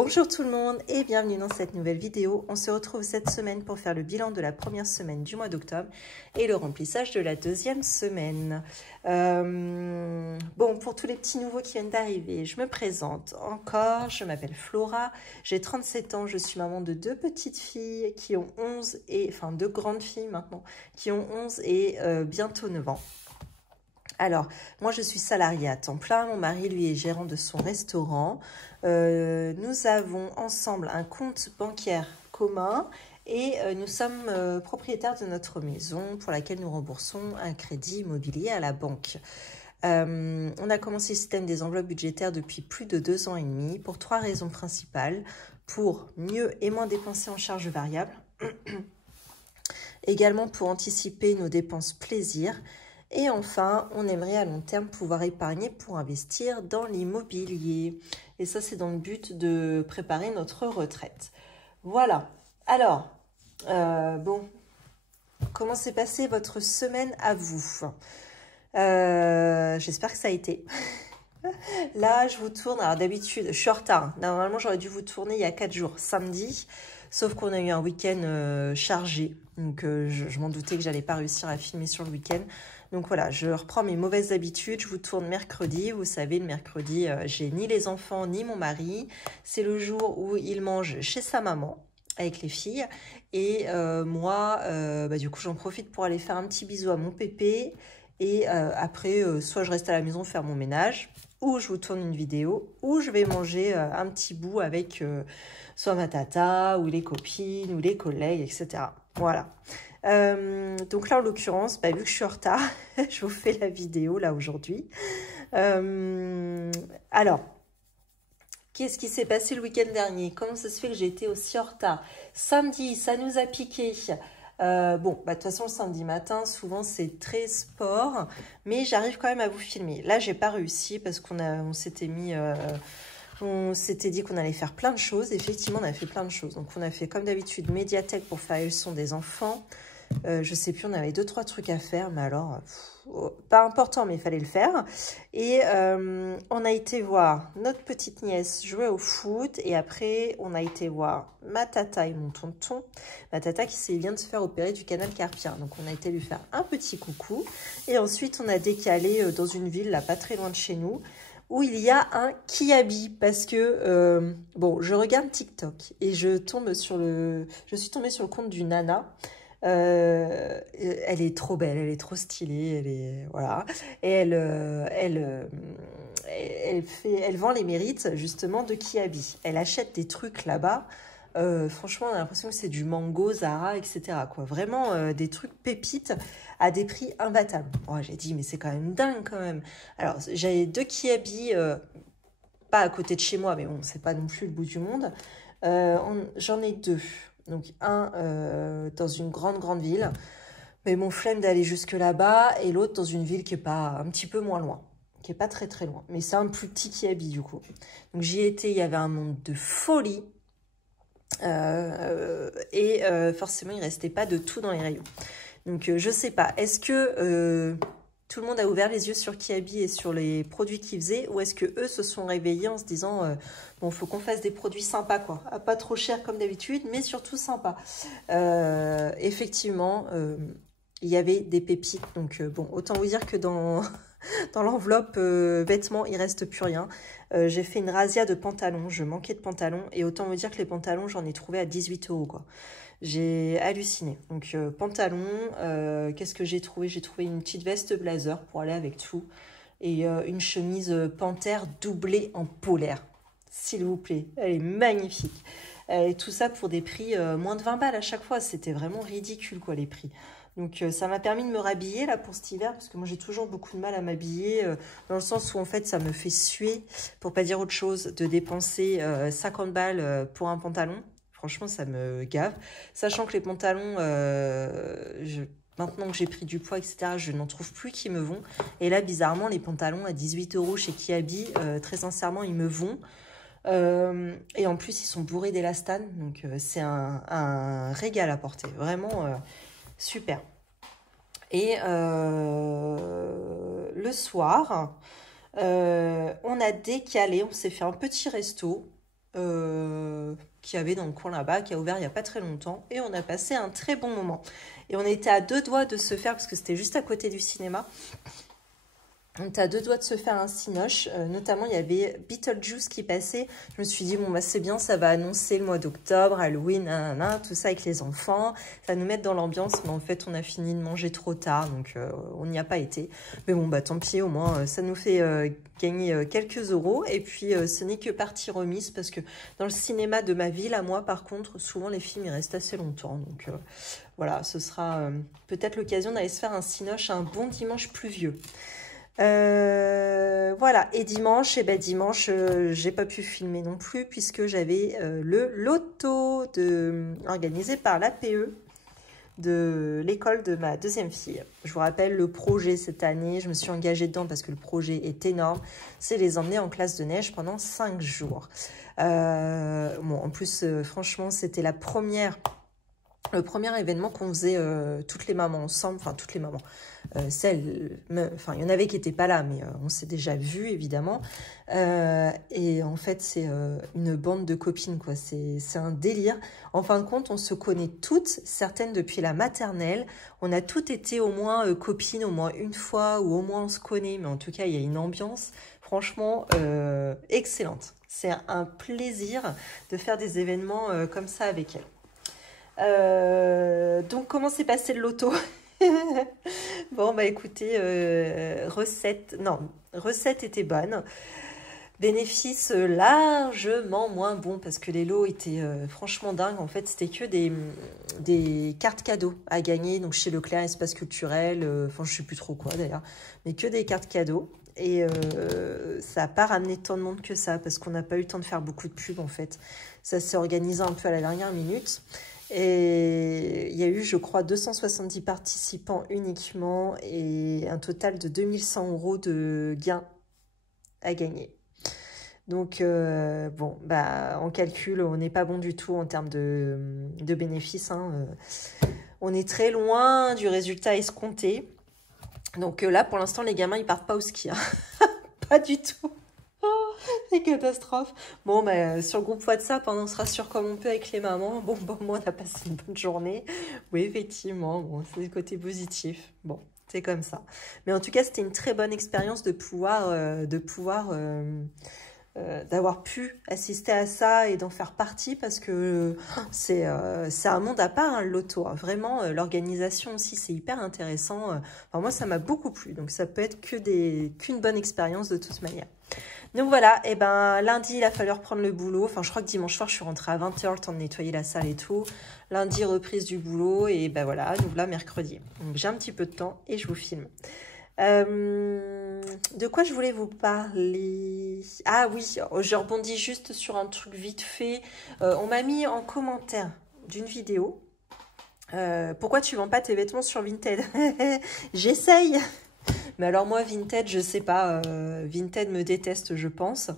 Bonjour tout le monde et bienvenue dans cette nouvelle vidéo. On se retrouve cette semaine pour faire le bilan de la première semaine du mois d'octobre et le remplissage de la deuxième semaine. Bon, pour tous les petits nouveaux qui viennent d'arriver, je me présente encore. Je m'appelle Flora, j'ai 37 ans, je suis maman de deux petites filles qui ont 11 et... Enfin, deux grandes filles maintenant, qui ont 11 et bientôt 9 ans. Alors, moi, je suis salariée à temps plein. Mon mari, lui, est gérant de son restaurant. Nous avons ensemble un compte bancaire commun et nous sommes propriétaires de notre maison pour laquelle nous remboursons un crédit immobilier à la banque. On a commencé le système des enveloppes budgétaires depuis plus de 2 ans et demi pour 3 raisons principales. Pour mieux et moins dépenser en charges variables. Également pour anticiper nos dépenses plaisir. Et enfin, on aimerait à long terme pouvoir épargner pour investir dans l'immobilier. Et ça, c'est dans le but de préparer notre retraite. Voilà. Alors, bon, comment s'est passée votre semaine à vous? J'espère que ça a été. Là, je vous tourne. Alors d'habitude, je suis en retard. Normalement, j'aurais dû vous tourner il y a 4 jours, samedi. Sauf qu'on a eu un week-end chargé. Donc, je m'en doutais que j'allais pas réussir à filmer sur le week-end. Donc voilà, je reprends mes mauvaises habitudes. Je vous tourne mercredi. Vous savez, le mercredi, j'ai ni les enfants ni mon mari. C'est le jour où il mange chez sa maman avec les filles. Et moi, du coup, j'en profite pour aller faire un petit bisou à mon pépé. Et après, soit je reste à la maison faire mon ménage, ou je vous tourne une vidéo, ou je vais manger un petit bout avec soit ma tata, ou les copines, ou les collègues, etc. Voilà. Donc là, en l'occurrence, vu que je suis en retard, je vous fais la vidéo là aujourd'hui. Alors, qu'est-ce qui s'est passé le week-end dernier? Comment ça se fait que j'ai été aussi en retard? Samedi, ça nous a piqué. De toute façon, le samedi matin, souvent, c'est très sport. Mais j'arrive quand même à vous filmer. Là, j'ai pas réussi parce qu'on s'était mis... on s'était dit qu'on allait faire plein de choses. Effectivement, on a fait plein de choses. Donc, on a fait, comme d'habitude, médiathèque pour faire les leçons des enfants. Je sais plus, on avait 2-3 trucs à faire. Mais alors, pas important, mais il fallait le faire. Et on a été voir notre petite nièce jouer au foot. Et après, on a été voir ma tata et mon tonton. Ma tata qui vient de se faire opérer du canal carpien. Donc, on a été lui faire un petit coucou. Et ensuite, on a décalé dans une ville, là, pas très loin de chez nous, où il y a un Kiabi, parce que, je regarde TikTok et je suis tombée sur le compte d'une nana. Elle est trop belle, elle est trop stylée, voilà. Et elle vend les mérites, justement, de Kiabi. Elle achète des trucs là-bas. Franchement, on a l'impression que c'est du Mango, Zara, etc. quoi. Vraiment des trucs pépites à des prix imbattables. Oh, j'ai dit, mais c'est quand même dingue quand même. Alors, j'avais 2 Kiabi, pas à côté de chez moi, mais bon, c'est pas non plus le bout du monde. J'en ai 2. Donc, un dans une grande ville. Mais mon flemme d'aller jusque là-bas. Et l'autre dans une ville qui est pas un petit peu moins loin. Qui est pas très très loin. Mais c'est un plus petit Kiabi du coup. Donc, j'y étais, il y avait un monde de folie. Forcément, il ne restait pas de tout dans les rayons. Donc, je sais pas. Est-ce que tout le monde a ouvert les yeux sur Kiabi et sur les produits qu'ils faisaient, ou est-ce que eux se sont réveillés en se disant bon, faut qu'on fasse des produits sympas, quoi. Pas trop cher comme d'habitude, mais surtout sympas. Effectivement, il y avait des pépites. Donc, autant vous dire que dans... Dans l'enveloppe vêtements, il reste plus rien. J'ai fait une razzia de pantalons. Je manquais de pantalons. Et autant vous dire que les pantalons, j'en ai trouvé à 18 €, quoi. J'ai halluciné. Donc, pantalons, qu'est-ce que j'ai trouvé? J'ai trouvé une petite veste blazer pour aller avec tout. Et une chemise panthère doublée en polaire. S'il vous plaît. Elle est magnifique. Et tout ça pour des prix moins de 20 balles à chaque fois. C'était vraiment ridicule, quoi, les prix. Donc, ça m'a permis de me rhabiller là pour cet hiver, parce que moi, j'ai toujours beaucoup de mal à m'habiller, dans le sens où, en fait, ça me fait suer, pour pas dire autre chose, de dépenser 50 balles pour un pantalon. Franchement, ça me gave. Sachant que les pantalons, maintenant que j'ai pris du poids, etc., je n'en trouve plus qui me vont. Et là, bizarrement, les pantalons à 18 € chez Kiabi, très sincèrement, ils me vont. Et en plus, ils sont bourrés d'élastane, donc c'est un régal à porter. Vraiment... super. Et le soir, on a décalé, on s'est fait un petit resto. qui avait dans le coin là-bas, qui a ouvert il n'y a pas très longtemps. Et on a passé un très bon moment. Et on était à 2 doigts de se faire, parce que c'était juste à côté du cinéma, on était à 2 doigts de se faire un cinoche. Notamment, il y avait Beetlejuice qui passait. Je me suis dit, bon, bah, c'est bien, ça va annoncer le mois d'octobre, Halloween, nanana, tout ça avec les enfants. Ça va nous mettre dans l'ambiance. Mais en fait, on a fini de manger trop tard, donc on n'y a pas été. Mais bon, bah tant pis, au moins, ça nous fait gagner quelques euros. Et puis, ce n'est que partie remise, parce que dans le cinéma de ma ville, à moi, par contre, souvent, les films, ils restent assez longtemps. Donc voilà, ce sera peut-être l'occasion d'aller se faire un cinoche un bon dimanche pluvieux. Voilà, et dimanche, dimanche, j'ai pas pu filmer non plus puisque j'avais le loto organisé par l'APE de l'école de ma deuxième fille. Je vous rappelle le projet cette année, je me suis engagée dedans parce que le projet est énorme, c'est les emmener en classe de neige pendant 5 jours. Bon, en plus, franchement, c'était le premier événement qu'on faisait toutes les mamans ensemble, enfin toutes les mamans, enfin il y en avait qui n'étaient pas là, mais on s'est déjà vus évidemment. Et en fait c'est une bande de copines quoi, c'est un délire. En fin de compte on se connaît toutes, certaines depuis la maternelle, on a toutes été au moins copines au moins une fois ou au moins on se connaît, mais en tout cas il y a une ambiance franchement excellente. C'est un plaisir de faire des événements comme ça avec elles. Donc, comment s'est passé le loto? Bon, bah écoutez, recette était bonne. Bénéfice largement moins bon parce que les lots étaient franchement dingues. En fait, c'était que des cartes cadeaux à gagner. Donc, chez Leclerc, Espace Culturel, enfin, je sais plus trop quoi d'ailleurs, mais que des cartes cadeaux. Et ça n'a pas ramené tant de monde que ça parce qu'on n'a pas eu le temps de faire beaucoup de pubs en fait. Ça s'est organisé un peu à la dernière minute. Et il y a eu, je crois, 270 participants uniquement et un total de 2100 € de gains à gagner. Donc, bon, bah, en calcul, on n'est pas bon du tout en termes de bénéfices. Hein. On est très loin du résultat escompté. Donc là, pour l'instant, les gamins, ils partent pas au ski. Hein. Pas du tout. Oh, c'est catastrophe. Bon, bah, sur le groupe WhatsApp, on se rassure comme on peut avec les mamans. Bon, moi, on a passé une bonne journée. Oui, effectivement, bon, c'est le côté positif. Bon, c'est comme ça. Mais en tout cas, c'était une très bonne expérience d'avoir pu assister à ça et d'en faire partie parce que c'est un monde à part, hein, le loto. Hein. Vraiment, l'organisation aussi, c'est hyper intéressant. Enfin, moi, ça m'a beaucoup plu. Donc, ça peut être qu'une bonne expérience de toute manière. Donc voilà, et ben lundi, il a fallu reprendre le boulot. Enfin, je crois que dimanche soir, je suis rentrée à 20 h, le temps de nettoyer la salle et tout. Lundi, reprise du boulot. Et ben voilà, nous voilà mercredi. Donc j'ai un petit peu de temps et je vous filme. De quoi je voulais vous parler? Ah oui, je rebondis juste sur un truc vite fait. On m'a mis en commentaire d'une vidéo. Pourquoi tu vends pas tes vêtements sur Vinted? J'essaye. Mais alors moi, Vinted, je sais pas. Vinted me déteste, je pense.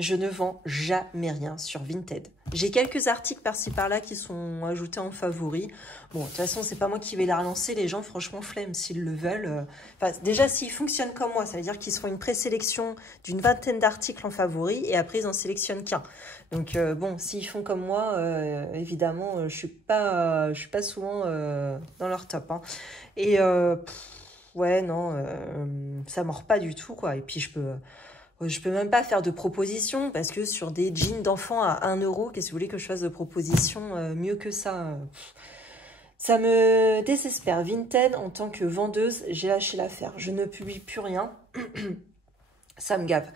Je ne vends jamais rien sur Vinted. J'ai quelques articles par-ci par-là qui sont ajoutés en favoris. Bon, de toute façon, c'est pas moi qui vais la relancer. Les gens, franchement, flemme s'ils le veulent. Enfin, déjà, s'ils fonctionnent comme moi, ça veut dire qu'ils se font une présélection d'une vingtaine d'articles en favoris et après, ils en sélectionnent qu'un. Donc, bon, s'ils font comme moi, évidemment, je suis pas souvent dans leur top. Hein. Et ouais, non, ça mord pas du tout, quoi. Et puis, je peux même pas faire de proposition parce que sur des jeans d'enfant à 1 €, qu'est-ce que vous voulez que je fasse de proposition mieux que ça? Ça me désespère. Vinted, en tant que vendeuse, j'ai lâché l'affaire. Je ne publie plus rien. Ça me gave.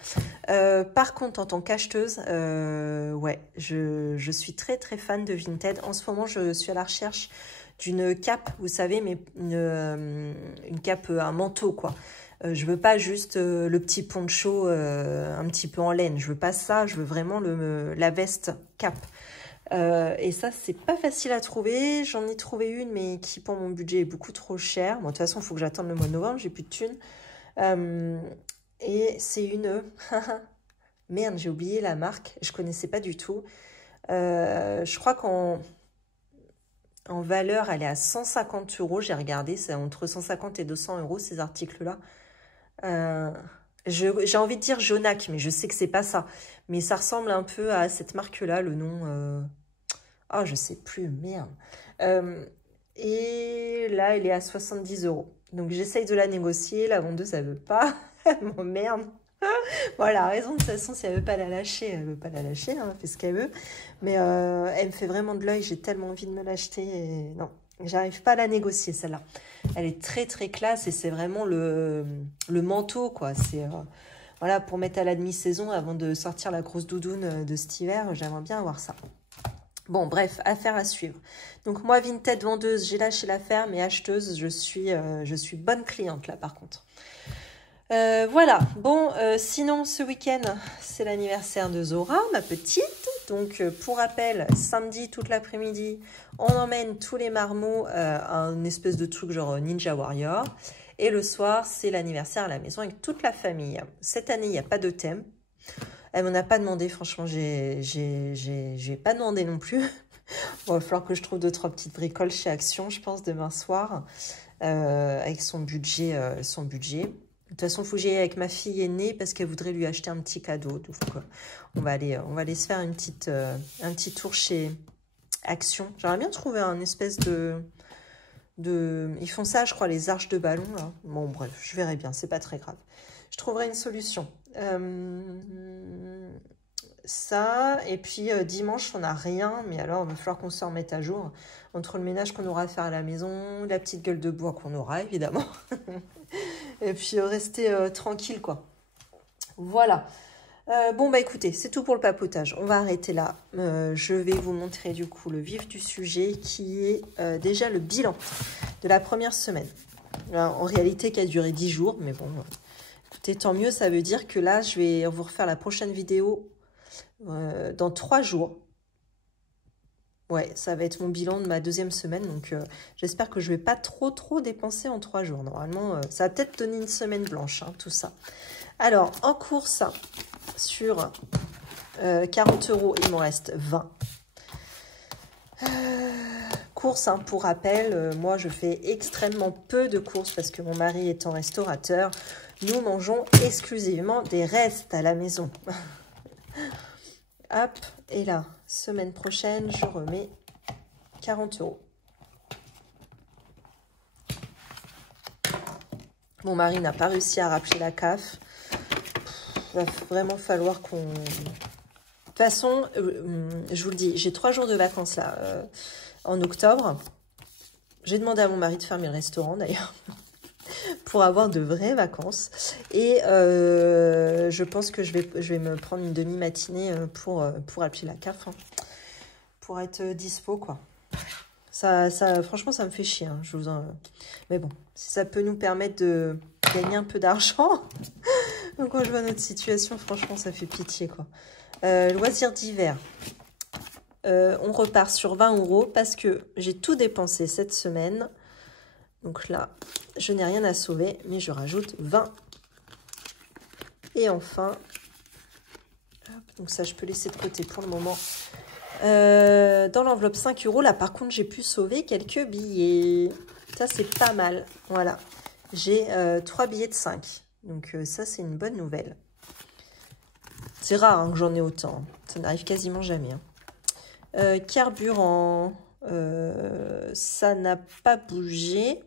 Par contre, en tant qu'acheteuse, ouais, je suis très très fan de Vinted. En ce moment, je suis à la recherche d'une cape, vous savez, mais une cape, un manteau, quoi. Je veux pas juste le petit poncho un petit peu en laine. Je veux pas ça. Je veux vraiment la veste cap. Et ça, c'est pas facile à trouver. J'en ai trouvé une, mais qui, pour mon budget, est beaucoup trop chère. Bon, de toute façon, il faut que j'attende le mois de novembre. J'ai plus de thunes. Et c'est une... Merde, j'ai oublié la marque. Je connaissais pas du tout. Je crois qu'en valeur, elle est à 150 €. J'ai regardé, c'est entre 150 et 200 € ces articles-là. J'ai envie de dire Jonac, mais je sais que c'est pas ça. Mais ça ressemble un peu à cette marque-là, le nom... Oh, je sais plus, merde. Et là, elle est à 70 €. Donc, j'essaye de la négocier. La vendeuse, elle veut pas. Elle m'emmerde. Bon, elle a raison, de toute façon, si elle veut pas la lâcher, elle veut pas la lâcher, hein, elle fait ce qu'elle veut. Mais elle me fait vraiment de l'œil, j'ai tellement envie de me l'acheter. Et... non, j'arrive pas à la négocier, celle-là. Elle est très, très classe et c'est vraiment le manteau, quoi. C'est... voilà, pour mettre à la demi-saison avant de sortir la grosse doudoune de cet hiver, j'aimerais bien avoir ça. Bon, bref, affaire à suivre. Donc, moi, Vinted vendeuse, j'ai lâché l'affaire, mais acheteuse, je suis bonne cliente, là, par contre. Voilà, bon, sinon, ce week-end, c'est l'anniversaire de Zora, ma petite. Donc, pour rappel, samedi, toute l'après-midi, on emmène tous les marmots à un espèce de truc genre Ninja Warrior. Et le soir, c'est l'anniversaire à la maison avec toute la famille. Cette année, il n'y a pas de thème. Elle m'en a pas demandé, franchement, j'ai pas demandé non plus. Bon, il va falloir que je trouve 2-3 petites bricoles chez Action, je pense, demain soir, avec son budget. De toute façon, il faut que j'y aille avec ma fille aînée parce qu'elle voudrait lui acheter un petit cadeau. Donc, on va aller se faire un petit tour chez Action. J'aimerais bien trouver un espèce de... Ils font ça, je crois, les arches de ballon, là. Bon, bref, je verrai bien, c'est pas très grave. Je trouverai une solution. Ça, et puis dimanche, on n'a rien, mais alors il va falloir qu'on se remette à jour. Entre le ménage qu'on aura à faire à la maison, la petite gueule de bois qu'on aura, évidemment. Et puis rester tranquille, quoi. Voilà. Bon, bah écoutez, c'est tout pour le papotage. On va arrêter là. Je vais vous montrer du coup le vif du sujet qui est déjà le bilan de la première semaine. Alors, en réalité, qui a duré 10 jours, mais bon, écoutez, tant mieux. Ça veut dire que là, je vais vous refaire la prochaine vidéo dans 3 jours. Ouais, ça va être mon bilan de ma deuxième semaine. Donc, j'espère que je ne vais pas trop dépenser en 3 jours. Normalement, ça va peut-être donner une semaine blanche, hein, tout ça. Alors, en course, sur 40 €, il m'en reste 20. Courses, hein, pour rappel, moi, je fais extrêmement peu de courses parce que mon mari étant restaurateur, nous mangeons exclusivement des restes à la maison. Hop, et là, semaine prochaine, je remets 40 €. Mon mari n'a pas réussi à rappeler la CAF. Il va vraiment falloir qu'on... De toute façon, je vous le dis, j'ai 3 jours de vacances là, en octobre. J'ai demandé à mon mari de fermer le restaurant d'ailleurs. Pour avoir de vraies vacances. Et je pense que je vais me prendre une demi-matinée pour appeler la CAF. Hein, pour être dispo, quoi. Franchement, ça me fait chier. Hein, mais bon, si ça peut nous permettre de gagner un peu d'argent. Donc, quand je vois notre situation, franchement, ça fait pitié, quoi. Loisirs d'hiver. On repart sur 20 € parce que j'ai tout dépensé cette semaine. Donc là, je n'ai rien à sauver, mais je rajoute 20. Et enfin, hop, donc ça, je peux laisser de côté pour le moment. Dans l'enveloppe 5 €, là, par contre, j'ai pu sauver quelques billets. Ça, c'est pas mal. Voilà. J'ai 3 billets de 5. Donc ça, c'est une bonne nouvelle. C'est rare hein, que j'en ai autant. Ça n'arrive quasiment jamais. Hein. Carburant, ça n'a pas bougé.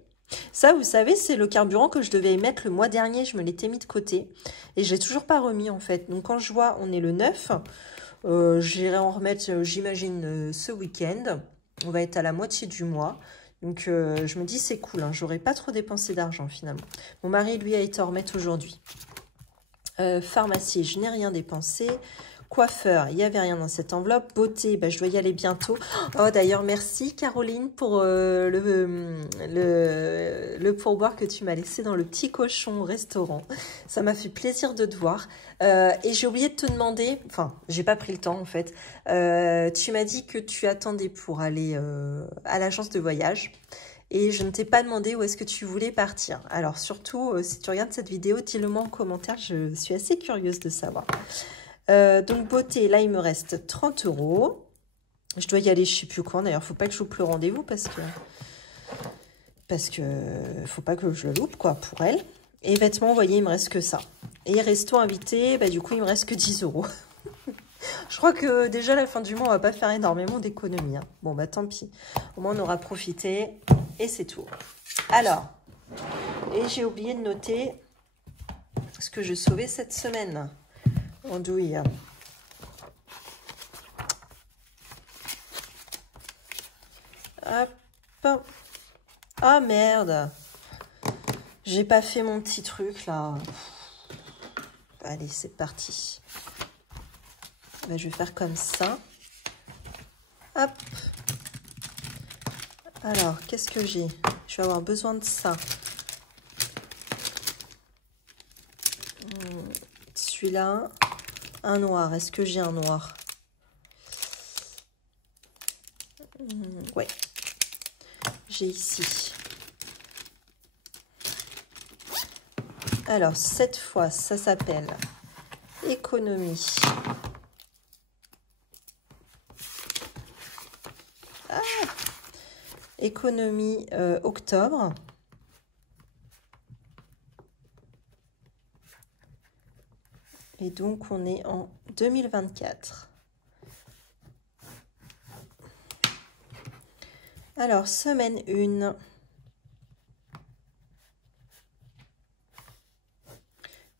Ça, vous savez, c'est le carburant que je devais y mettre le mois dernier. Je me l'étais mis de côté. Et je l'ai toujours pas remis, en fait. Donc, quand je vois, on est le 9. J'irai en remettre, j'imagine, ce week-end. On va être à la moitié du mois. Donc, je me dis, c'est cool. Hein, j'aurais pas trop dépensé d'argent, finalement. Mon mari, lui, a été en remettre aujourd'hui. Pharmacie, je n'ai rien dépensé. Coiffeur, il n'y avait rien dans cette enveloppe. Beauté, bah, je dois y aller bientôt. Oh, d'ailleurs, merci Caroline pour le pourboire que tu m'as laissé dans le Petit Cochon restaurant. Ça m'a fait plaisir de te voir. Et j'ai oublié de te demander, enfin, j'ai pas pris le temps en fait. Tu m'as dit que tu attendais pour aller à l'agence de voyage. Et je ne t'ai pas demandé où est-ce que tu voulais partir. Alors surtout, si tu regardes cette vidéo, dis-le-moi en commentaire. Je suis assez curieuse de savoir. Donc beauté, là il me reste 30 €. Je dois y aller, je sais plus quand. D'ailleurs, faut pas que je loupe le rendez-vous parce que faut pas que je le loupe quoi pour elle. Et vêtements, vous voyez, il me reste que ça. Et resto invité, bah, du coup, il me reste que 10 €. Je crois que déjà, à la fin du mois, on va pas faire énormément d'économies. Hein. Bon, bah tant pis. Au moins, on aura profité et c'est tout. Alors, et j'ai oublié de noter ce que je sauvais cette semaine. Andouille. Hop. Ah merde. J'ai pas fait mon petit truc là. Allez, c'est parti. Ben, je vais faire comme ça. Hop. Alors, qu'est-ce que j'ai? Je vais avoir besoin de ça. Celui-là, un noir. Est-ce que j'ai un noir? Ouais. J'ai ici. Alors, cette fois, ça s'appelle économie. Ah, économie octobre. Et donc, on est en 2024. Alors, semaine 1.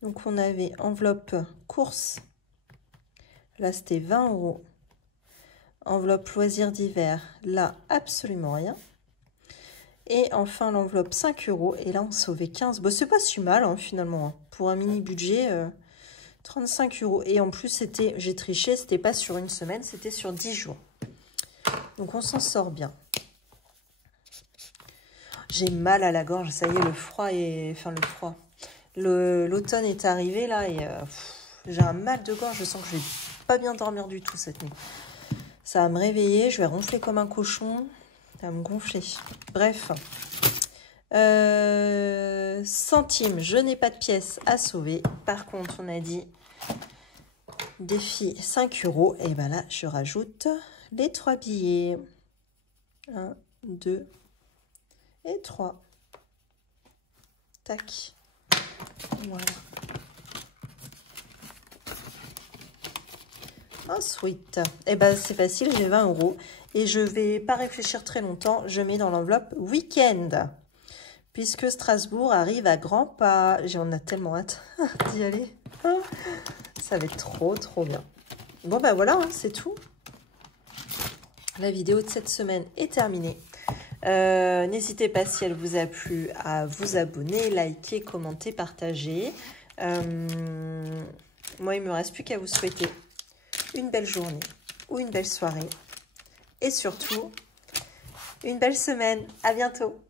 Donc, on avait enveloppe course. Là, c'était 20 €. Enveloppe loisirs d'hiver. Là, absolument rien. Et enfin, l'enveloppe 5 €. Et là, on sauvait 15. Bon, c'est pas si mal, hein, finalement. Hein. Pour un mini budget, 35 €. Et en plus, c'était, j'ai triché, c'était pas sur une semaine, c'était sur 10 jours. Donc, on s'en sort bien. J'ai mal à la gorge. Ça y est, le froid est... Enfin, le froid. L'automne est arrivé là et j'ai un mal de gorge. Je sens que je vais pas bien dormir du tout cette nuit. Ça va me réveiller, je vais ronfler comme un cochon. Ça va me gonfler. Bref. Centimes, je n'ai pas de pièces à sauver. Par contre, on a dit défi 5 €. Et ben là, je rajoute les 3 billets. 1, 2 et 3. Tac. Voilà. Oh, sweet. Et ben c'est facile, j'ai 20 €. Et je vais pas réfléchir très longtemps. Je mets dans l'enveloppe week-end. Puisque Strasbourg arrive à grands pas. On a tellement hâte d'y aller. Ça va être trop, trop bien. Bon, ben voilà, hein, c'est tout. La vidéo de cette semaine est terminée. N'hésitez pas, si elle vous a plu, à vous abonner, liker, commenter, partager. Moi, il ne me reste plus qu'à vous souhaiter une belle journée ou une belle soirée. Et surtout, une belle semaine. À bientôt.